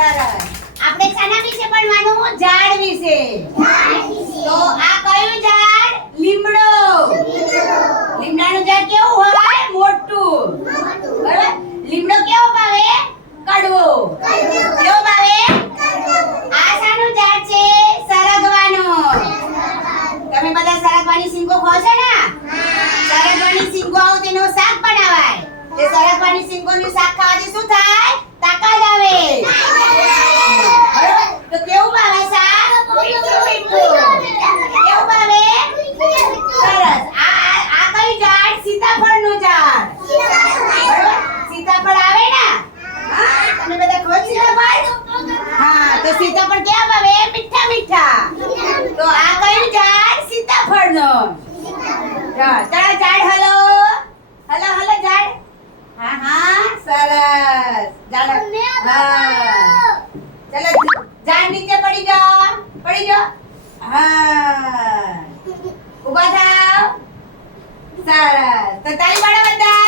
સરસ. આપણે શાના વિશે ભણવાનું? ઝાડ વિશે. તો આ કયું ઝાડ? લીમડો. લીમડાનું ઝાડ કેવું હોય? મોટું. બરાબર? લીમડો કેવો ભાવે? કડવો. કેવો ભાવે? આ શાનું ઝાડ છે? સરગવાનું. તમે બધા સરગવાની સિંગો ખાઓ છો ને? સરગવાની સિંગો આવો તેનું શાક બનાવાય. તે સરગવાની સિંગોનું શાક ખાવાથી શું થાય? તાકાત આવે. બરાબર? તો કેવું ભાવે શાક? કેવું ભાવે? સરસ. આ કયું ઝાડ? સીતાફળનું ઝાડ. બરાબર? સીતાફળ આવે ને? હા, તમે બધા ખાઓ સીતાફળ? હા, તો સીતાફળ કેવા ભાવે? મીઠા મીઠા. તો આ કયું ઝાડ? સીતાફળનું. ચાલો ઝાડ હલો. હલો હલો ઝાડ. હા હા સરસ. ઝાડ હા. ચલો ઝાડ નીચે પડી જાઓ. પડી જાઓ. હા. ઊભા થાવ. સરસ. તો તાળી પાડો બધા.